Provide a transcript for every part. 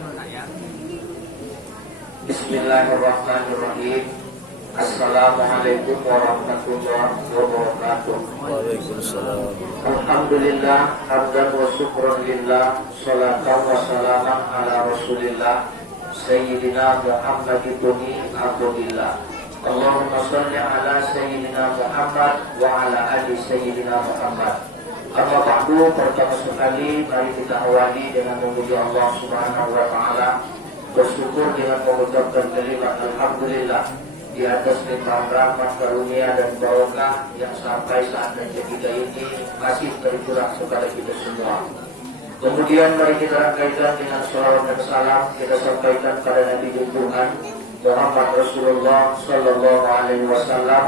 saya. Bismillahirrahmanirrahim. Assalamualaikum warahmatullahi wabarakatuh. Waalaikumsalam. Alhamdulillah, hamdan wa syukran lillah, salatan wa salaman ala rasulillah, Sayyidina Muhammad ibni Abdullah. Allahumma salli ala Sayyidina Muhammad wa ala ali Sayyidina Muhammad. Amma ba'du, pertama sekali mari kita awali dengan memuji Allah Subhanahu wa taala, bersyukur dengan mengucapkan kalimat alhamdulillah di atas limpahan rahmat, karunia dan barokah yang sampai saat dan ketika ini masih tercurah kepada kita semua. Kemudian mari kita rangkaikan dengan salawat dan salam kita sampaikan pada Nabi Tuhan Muhammad Rasulullah Sallallahu Alaihi Wasallam.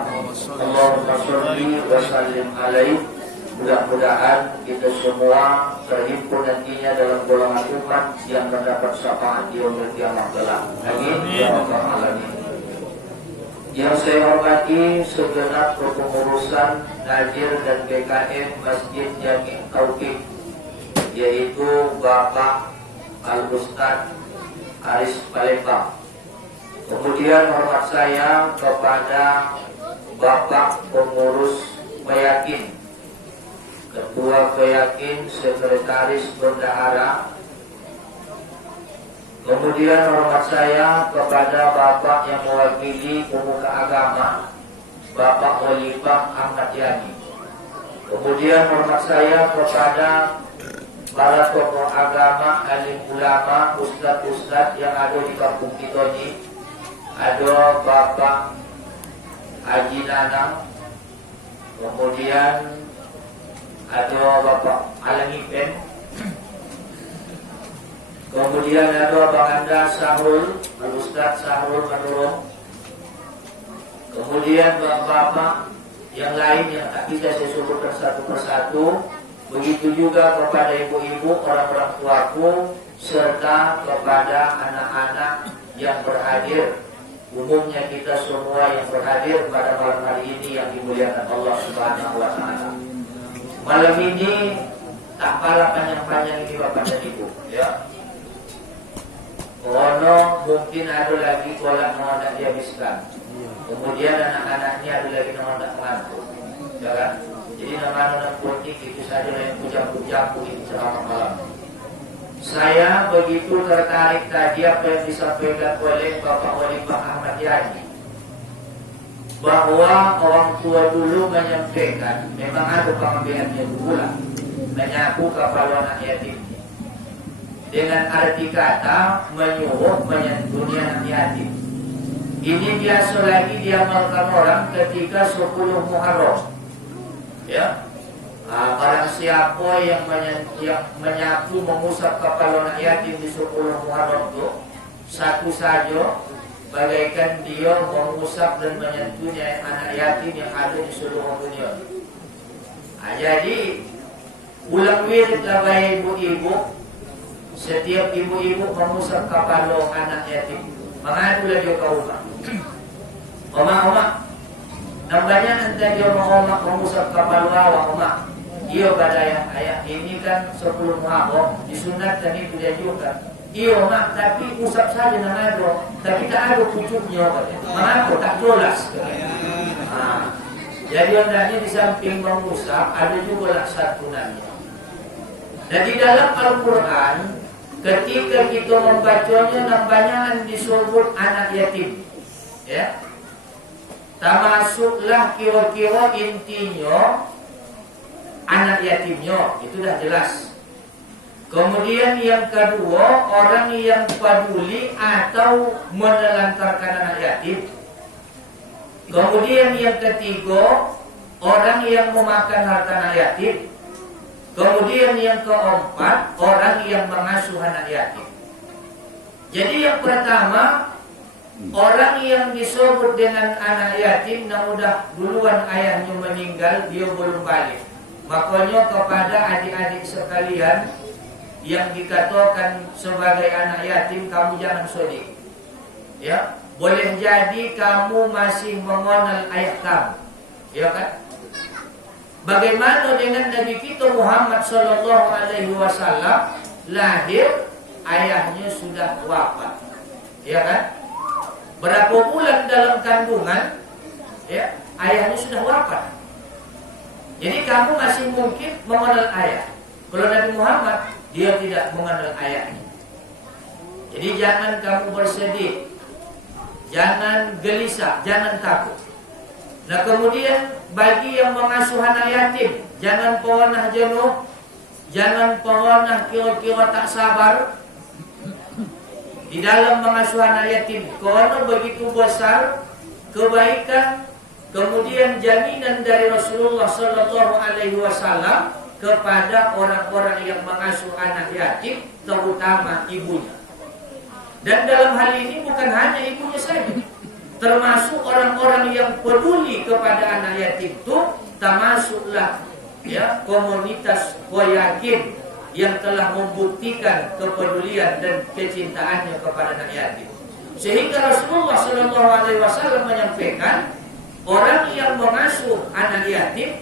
Allahumma sholli wa sallim alaihi. Mudah-mudahan kita semua terhimpun nantinya dalam golongan umat yang mendapat syafaat di yaumil qiyamah kelak. Amin ya rabbal alamin. Yang saya hormati segenap kepengurusan Najir dan BKM Masjid Jami' Tauhid, yaitu Bapak Al-Ustaz Aris Palembang. Kemudian hormat saya kepada Bapak Pengurus Peyakin, Ketua Peyakin, Sekretaris Bendahara. Kemudian hormat saya kepada Bapak yang mewakili pemuka agama, Bapak Khalifah Ahmad Yani. Kemudian hormat saya kepada para tokoh agama, alim ulama, ustadz-ustadz yang ada di kampung kita ini. Ada Bapak Haji Nanang, kemudian ada Bapak Alangipen, kemudian ada Bang Anda Sahrul, Al-Ustaz Sahrul Manurung, kemudian bapak-bapak yang lain yang tak bisa saya sebutkan satu persatu. Begitu juga kepada ibu-ibu, orang-orang tuaku, serta kepada anak-anak yang berhadir. Umumnya kita semua yang berhadir pada malam hari ini yang dimuliakan Allah Subhanahu wa taala. Malam ini tak kalah panjang-panjang ini Bapak dan Ibu, ya. Ono mungkin ada lagi kolak mau tak dihabiskan. Kemudian anak-anaknya ada lagi nama tak mengantuk, ya kan? Jadi nama-nama politik itu saja yang puja-puja itu selama malam. Saya begitu tertarik tadi apa yang disampaikan oleh Bapak Khalifah Ahmad Yani, bahwa orang tua dulu menyampaikan memang ada pengambilannya pula menyapu kapal anak yatim dengan arti kata menyuruh menyantuni anak yatim. Ini biasa lagi diamalkan orang ketika 10 Muharram, ya. Barang siapa yang menyapu mengusap kapal anak yatim di 10 Muharram itu satu saja bagaikan dia mengusap dan menyantuni anak yatim yang ada di seluruh dunia. Jadi ulang wiridlah bagi ibu-ibu. Setiap ibu-ibu mengusap kapal anak yatim, mengadulah dia ke rumah. Oma, namanya entah dia oma mengusap kapal oma. Iya pada ayah ini kan 10 Muharram disunatkan itu dia juga. Iya mak, tapi usap saja nama itu, tapi tak ada pucuknya. Mengapa tak jelas? Jadi hendaknya di samping mengusap ada juga laksananya. Dan di dalam Al-Quran ketika kita membacanya namanya disebut anak yatim, ya. Termasuklah kira-kira intinya anak yatimnya, itu dah jelas. Kemudian yang kedua, orang yang peduli atau menelantarkan anak yatim. Kemudian yang ketiga, orang yang memakan harta anak yatim. Kemudian yang keempat, orang yang mengasuh anak yatim. Jadi yang pertama, orang yang disebut dengan anak yatim, namun dah duluan ayahnya meninggal, dia belum balik. Makanya kepada adik-adik sekalian yang dikatakan sebagai anak yatim, kamu jangan sedih, ya. Boleh jadi kamu masih mengenal ayah kamu, ya kan? Bagaimana dengan Nabi kita Muhammad Sallallahu Alaihi Wasallam lahir ayahnya sudah wafat, ya kan? Berapa bulan dalam kandungan, ya, ayahnya sudah wafat. Jadi kamu masih mungkin mengenal ayah. Kalau Nabi Muhammad, dia tidak mengenal ayahnya. Jadi jangan kamu bersedih, jangan gelisah, jangan takut. Nah kemudian bagi yang mengasuh anak yatim, jangan pernah jenuh, jangan pernah kira-kira tak sabar di dalam mengasuh anak yatim. Karena begitu besar kebaikan, kemudian jaminan dari Rasulullah Sallallahu Alaihi Wasallam kepada orang-orang yang mengasuh anak yatim, terutama ibunya. Dan dalam hal ini bukan hanya ibunya saja, termasuk orang-orang yang peduli kepada anak yatim itu, termasuklah ya komunitas Yakin yang telah membuktikan kepedulian dan kecintaannya kepada anak yatim. Sehingga Rasulullah Sallallahu Alaihi Wasallam menyampaikan, orang yang mengasuh anak yatim,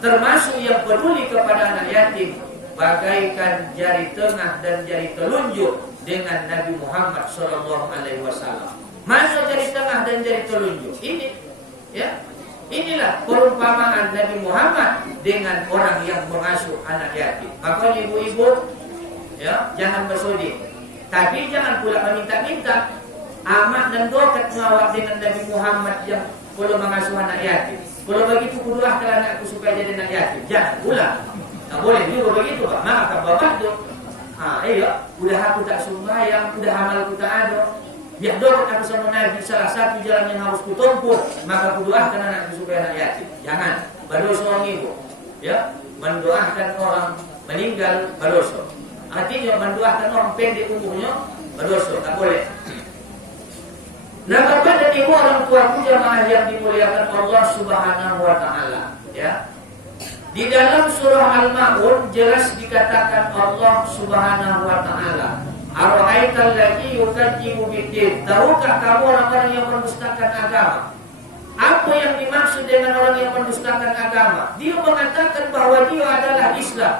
termasuk yang peduli kepada anak yatim, bagaikan jari tengah dan jari telunjuk dengan Nabi Muhammad Sallallahu Alaihi Wasallam. Mana jari tengah dan jari telunjuk? Ini, ya, inilah perumpamaan Nabi Muhammad dengan orang yang mengasuh anak yatim. Maka ibu-ibu, ya, jangan bersedih, tapi jangan pula meminta-minta. Amat dan doa mengawal dengan Nabi Muhammad yang perlu mengasuh anak yatim. Kalau begitu kudoakan anakku supaya jadi anak yatim. Jangan pula. Tak boleh juga begitu, Pak. Maka bapak tu, iya, udah aku tak sembahyang, udah amalku tak ada. Biar doa aku sama Nabi, salah satu jalan yang harus kutempuh, maka kudoakan anakku supaya anak yatim. Jangan. Berdosa orang ibu, ya, mendoakan orang meninggal berdosa. Artinya mendoakan orang pendek umurnya berdosa. Tak boleh. Nah, Bapak dan Ibu orang tuaku jamaah yang dimuliakan Allah Subhanahu wa taala, ya. Di dalam surah Al-Maun jelas dikatakan Allah Subhanahu wa taala, "Ara'aital ladzi yukadzibu bid-din?" Tahukah kamu orang-orang yang mendustakan agama? Apa yang dimaksud dengan orang yang mendustakan agama? Dia mengatakan bahwa dia adalah Islam.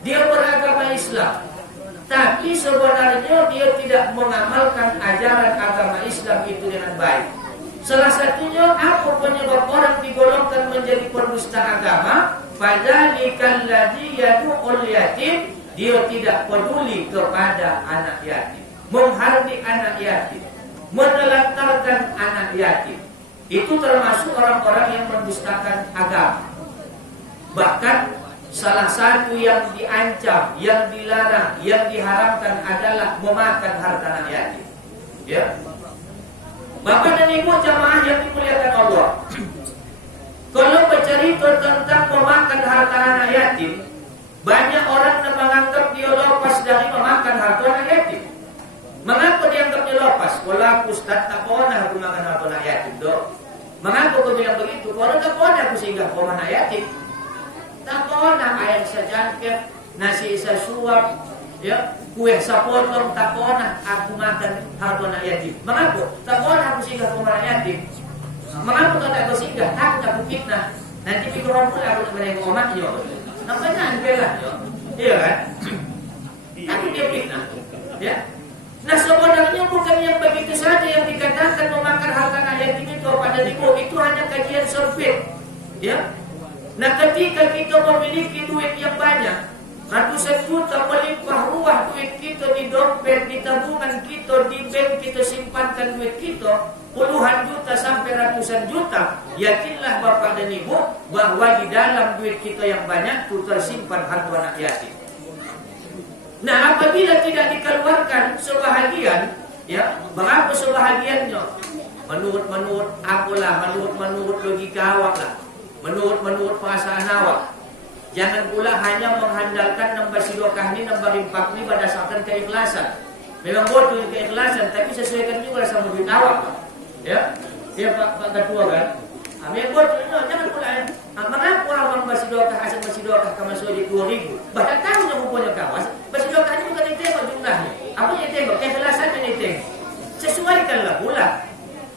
Dia beragama Islam. Tapi sebenarnya dia tidak mengamalkan ajaran agama Islam itu dengan baik. Salah satunya apa penyebab orang digolongkan menjadi pendusta agama? Fadzalikal ladzi yad'ul yatim, dia tidak peduli kepada anak yatim, menghardik anak yatim, menelantarkan anak yatim. Itu termasuk orang-orang yang mendustakan agama. Bahkan salah satu yang diancam, yang dilarang, yang diharamkan adalah memakan harta anak yatim. Ya, Bapak dan Ibu jamaah yang dimuliakan Allah, kalau bercerita tentang memakan harta anak yatim, banyak orang yang menganggap dia lepas dari memakan harta anak yatim. Mengapa dianggapnya lepas? Kalau aku Ustaz tak pernah aku makan harta anak yatim, dok. Mengapa kau bilang begitu? Kalau tak pernah aku singgah ke rumah anak yatim. Tak pernah ayam secangkir, nasi sesuap, ya, kue sepotong, tak pernah aku makan harta anak yatim. Mengapa? Tak pernah aku singgah ke rumah anak yatim. Mengapa kau tak kau singgah? Aku tak fitnah. Nanti pikir orang pula aku tak menengok omaknya. Nampaknya anbelah, iya kan? Tapi dia fitnah, ya. Nah sebenarnya bukan yang begitu saja yang dikatakan memakan harta anak yatim itu pada ibu, itu hanya kajian sempit, ya. Nah ketika kita memiliki duit yang banyak, ratusan juta melimpah ruah duit kita di dompet, di tabungan kita, di bank kita simpankan duit kita, puluhan juta sampai ratusan juta, yakinlah Bapak dan Ibu bahwa di dalam duit kita yang banyak itu tersimpan harta anak yatim. Nah apabila tidak dikeluarkan sebahagian, ya, berapa sebahagiannya? Menurut apalah, menurut logika awak lah, menurut perasaan awak. Jangan pula hanya mengandalkan nombor sidokah ini, nombor impak ini berdasarkan keikhlasan. Memang betul keikhlasan, tapi sesuaikan juga sama duit awak, ya. Dia Pak Ketua kan. Memang betul, jangan pula. Mengapa orang bersidokah asal bersidokah kamu sudah 2.000? Bahkan tahu yang mempunyai kawas, bersidokah ini bukan ditengok jumlahnya. Apa yang ditengok? Keikhlasannya ditengok. Sesuaikanlah pula.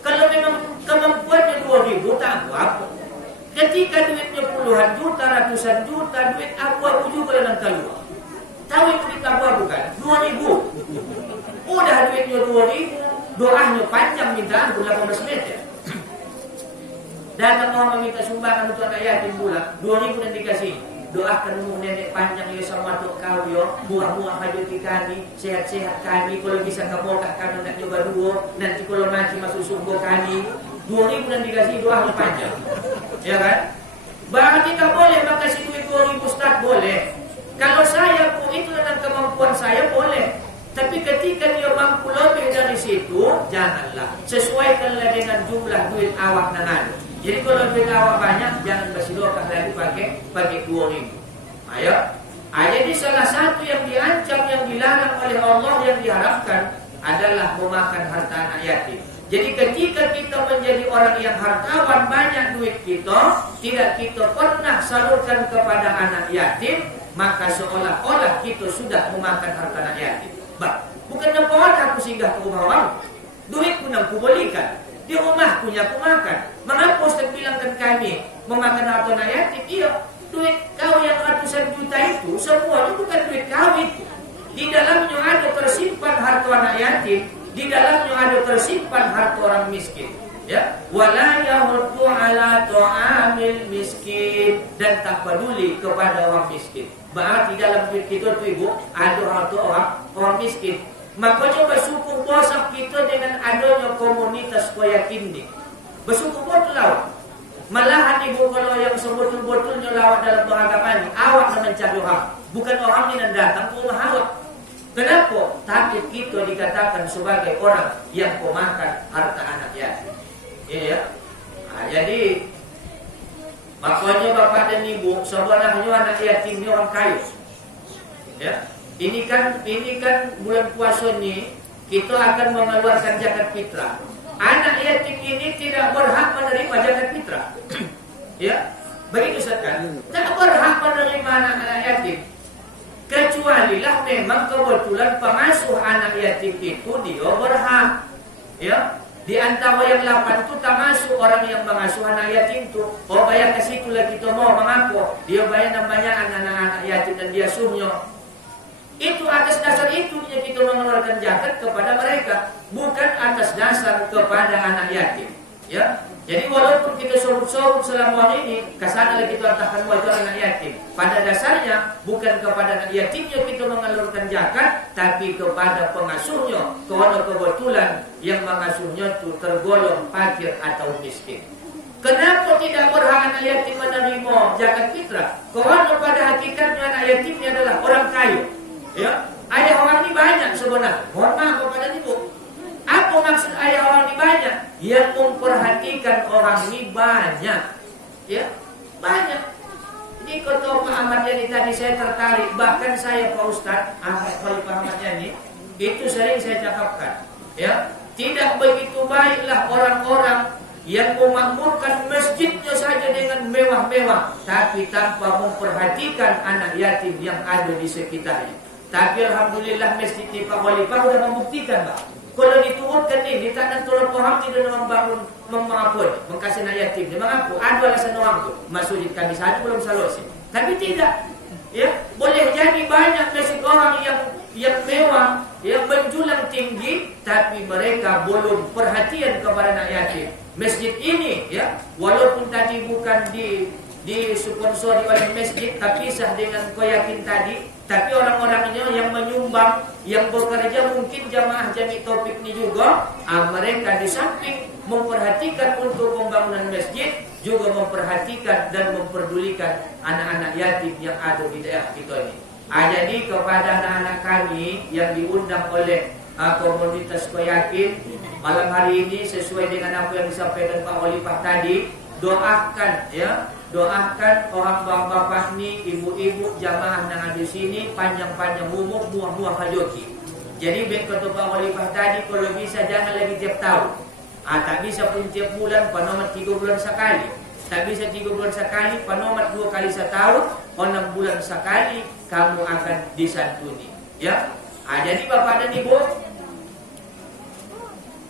Kalau memang kemampuannya 2.000, tak apa. Ketika duitnya puluhan juta, ratusan juta, duit abu-abu juga yang keluar. Tahu itu duit abu-abu kan? 2.000. 2000, doanya panjang, minta ampun 18 meter. Datang orang meminta sumbangan untuk anak yatim pula, 2000 dan dikasih. Doakan umur nenek panjang ya sama untuk kau yo, buah-buah hajati kami, sehat-sehat kami. Kalau bisa kemokah kami nak coba dua, nanti kalau mati masuk surga kami. 2000 dan dikasih, doa panjang, ya kan? Bahkan kita boleh makasih duit 2000 Ustaz, boleh. Kalau saya pun itu dengan kemampuan saya boleh. Tapi ketika dia mampu lebih dari situ, janganlah. Sesuaikanlah dengan jumlah duit awak nangan. Jadi kalau duit awak banyak, jangan bersilokah lagi pakai 2000. Ayo. Jadi salah satu yang diancam, yang dilarang oleh Allah, yang diharapkan adalah memakan harta anak yatim. Jadi ketika kita menjadi orang yang hartawan, banyak duit kita, tidak kita pernah salurkan kepada anak yatim, maka seolah-olah kita sudah memakan harta anak yatim. Bukan nampak aku singgah ke rumah orang, duitku nak ku belikan, di rumahku aku makan. Mengapa Ustaz bilangkan kami memakan harta anak yatim? Iya, duit kau yang ratusan juta itu semuanya bukan duit kau itu. Di dalamnya ada tersimpan harta anak yatim, di dalamnya ada tersimpan harta orang miskin. Ya, wala yahuddu ala ta'amil miskin, dan tak peduli kepada orang miskin. Berarti dalam duit kita tu ibu ada harta orang miskin. Makanya bersyukur bosak kita dengan adanya komunitas yatim ni. Bersyukur betul lawak. Malahan ibu kalau yang sebetul-betulnya lawak dalam beragama ni, awak nak mencari orang, bukan orang ni yang datang ke rumah awak. Kenapa? Tapi kita dikatakan sebagai orang yang pemakan harta anak yatim. Ya. Jadi makanya bapak dan ibu, sebenarnya anak yatim ini orang kaya. Ya. Ini kan bulan puasa ini kita akan mengeluarkan zakat fitrah. Anak yatim ini tidak berhak menerima zakat fitrah. Ya. Begitu Ustaz kan? Tak berhak menerima anak yatim. Kecuali lah memang kebetulan pengasuh anak yatim itu dia berhak. Ya. Di antara yang 8 itu tak masuk orang yang mengasuh anak yatim itu. Oh bayar ke situ lah kita mau mengaku. Dia bayar namanya anak-anak yatim dan dia suhnya. Itu atas dasar itu kita mengeluarkan zakat kepada mereka, bukan atas dasar kepada anak yatim. Ya. Jadi walaupun kita sorot-sorot selama ini, kesana lagi kita hantarkan wajah anak yatim. Pada dasarnya bukan kepada anak yatimnya kita mengeluarkan zakat, tapi kepada pengasuhnya. Kalau kebetulan yang mengasuhnya itu tergolong fakir atau miskin. Kenapa tidak berhak anak yatim menerima zakat fitrah? Kalau pada hakikatnya anak yatim ini adalah orang kaya. Ya, ayah orang ini banyak sebenarnya. Mohon maaf kepada ibu. Apa maksud ayah orang ini banyak? Yang memperhatikan orang ini banyak. Ya, banyak. Ini kata Pak Ahmad Yani tadi saya tertarik. Bahkan saya Pak Ustaz Khalifah Ahmad Yani itu sering saya cakapkan. Ya, tidak begitu baiklah orang-orang yang memakmurkan masjidnya saja dengan mewah-mewah, tapi tanpa memperhatikan anak yatim yang ada di sekitarnya. Tapi alhamdulillah masjid di Pak Khalifah sudah membuktikan, Pak. Kalau diturunkan ini, kita akan tolong paham tidak membangun, mengkasih anak yatim. Dia mengaku, ada alasan orang tu. Masjid kami saja belum selesai. Tapi tidak. Ya, boleh jadi banyak masjid orang yang mewah, yang menjulang tinggi, tapi mereka belum perhatian kepada anak yatim. Masjid ini, ya, walaupun tadi bukan disponsori oleh masjid, tapi sah dengan yakin tadi. Tapi orang-orang ini yang menyumbang, yang bekerja mungkin jamaah Jami Taufik ini juga, mereka di samping memperhatikan untuk pembangunan masjid, juga memperhatikan dan memperdulikan anak-anak yatim yang ada di daerah kita ini. Jadi kepada anak-anak kami yang diundang oleh komunitas yatim malam hari ini, sesuai dengan apa yang disampaikan Pak Khalifah tadi, doakan ya. Doakan orang bapak-bapak ni, ibu-ibu jamaah yang ada di sini panjang-panjang umur, buah-buah rezeki. Jadi kata Pak Khalifah tadi, kalau bisa jangan lagi tiap tahun. Tak bisa pun tiap bulan, panomat 3 bulan sekali. Tak bisa 3 bulan sekali, panomat 2 kali setahun, 6 bulan sekali kamu akan disantuni. Ya. Jadi bapak dan ibu,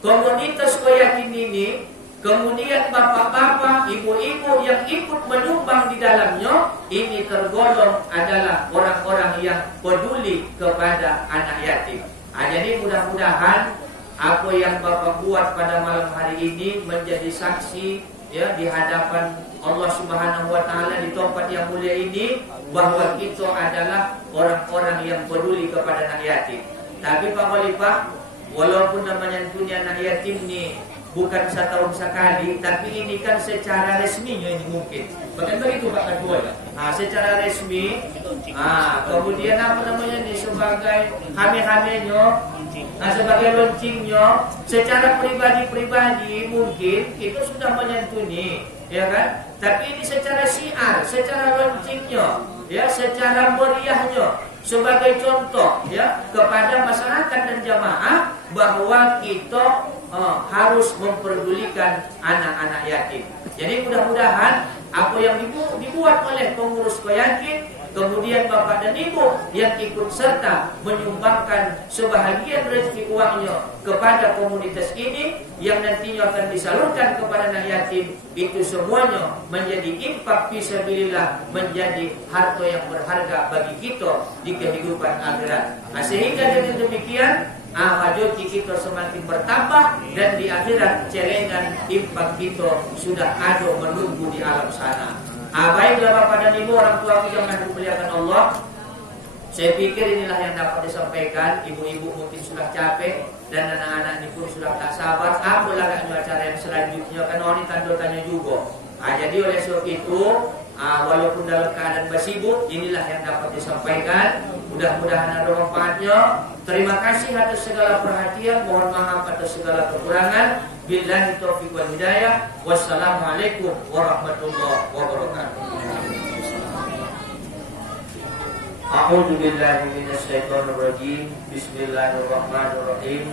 komunitas yatim ini, kemudian bapak-bapak, ibu-ibu yang ikut menyumbang di dalamnya, ini tergolong adalah orang-orang yang peduli kepada anak yatim. Jadi mudah-mudahan apa yang Bapak buat pada malam hari ini menjadi saksi ya di hadapan Allah Subhanahu wa taala di tempat yang mulia ini bahwa kita adalah orang-orang yang peduli kepada anak yatim. Tapi Pak Khalifah, walaupun namanya punya anak yatim nih bukan setahun sekali, tapi ini kan secara resminya ini mungkin. Bahkan begitu Pak Ketua ya. Nah, secara resmi, kemudian apa namanya nih sebagai hame-hamenya, sebagai launchingnya, secara pribadi mungkin itu sudah menyentuh nih, ya kan? Tapi ini secara syiar, secara launchingnya, ya, secara meriahnya, sebagai contoh ya kepada masyarakat dan jamaah bahwa kita harus memperdulikan anak-anak yatim. Jadi mudah-mudahan apa yang dibuat oleh pengurus yatim, kemudian Bapak dan Ibu yang ikut serta menyumbangkan sebahagian rezeki uangnya kepada komunitas ini yang nantinya akan disalurkan kepada anak yatim, itu semuanya menjadi infak fisabilillah, menjadi harta yang berharga bagi kita di kehidupan akhirat. Sehingga dengan demikian rezeki kita semakin bertambah dan di akhirat celengan infak kita sudah ada menunggu di alam sana. Baiklah Bapak dan Ibu, orang tua kita yang dimuliakan Allah, saya pikir inilah yang dapat disampaikan. Ibu-ibu mungkin sudah capek dan anak-anak ini pun sudah tak sabar. Apalah acara yang selanjutnya, kan ini tanda tanya juga. Jadi oleh sebab itu, walaupun dalam keadaan bersibuk, inilah yang dapat disampaikan. Mudah-mudahan ada manfaatnya. Terima kasih atas segala perhatian. Mohon maaf atas segala kekurangan. Billahi taufiq wal hidayah. Wassalamualaikum warahmatullahi wabarakatuh. A'udzu billahi minasyaitonir rajim. Bismillahirrahmanirrahim.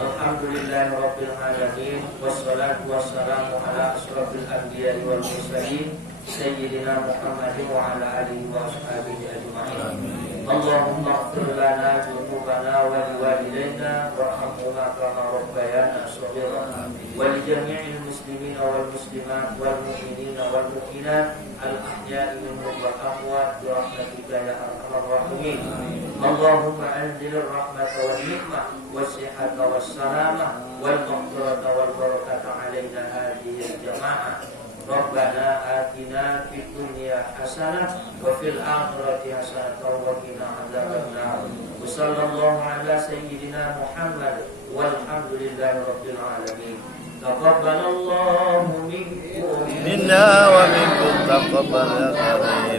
Alhamdulillahirabbil alamin. Wassalatu wassalamu ala asyrafil anbiya'i wal mursalin sayyidina Muhammadin wa ala alihi wa ashabihi ajma'in. Allahumma ighfir lana dzunubana wa liwalidayna warhamhuma kama rabbayana shaghira wa li jami'il muslimina wal muslimat wal mu'minina wal mu'minat al ahya'i minhum wal amwat bi rahmatika ya arhamar rahimin. Allahumma anzil rahmata wal nikmah was sihhata was salamah wal maghfirata wal barakata alaina hadhihi al jamaah. Rabbana atina fid dunya hasanah wa fil akhirati hasanah wa qina adzabannar. Wa sallallahu ala sayyidina Muhammad walhamdulillahi rabbil alamin. Taqabbalallahu minkum minna wa minkum taqabbal ya karim.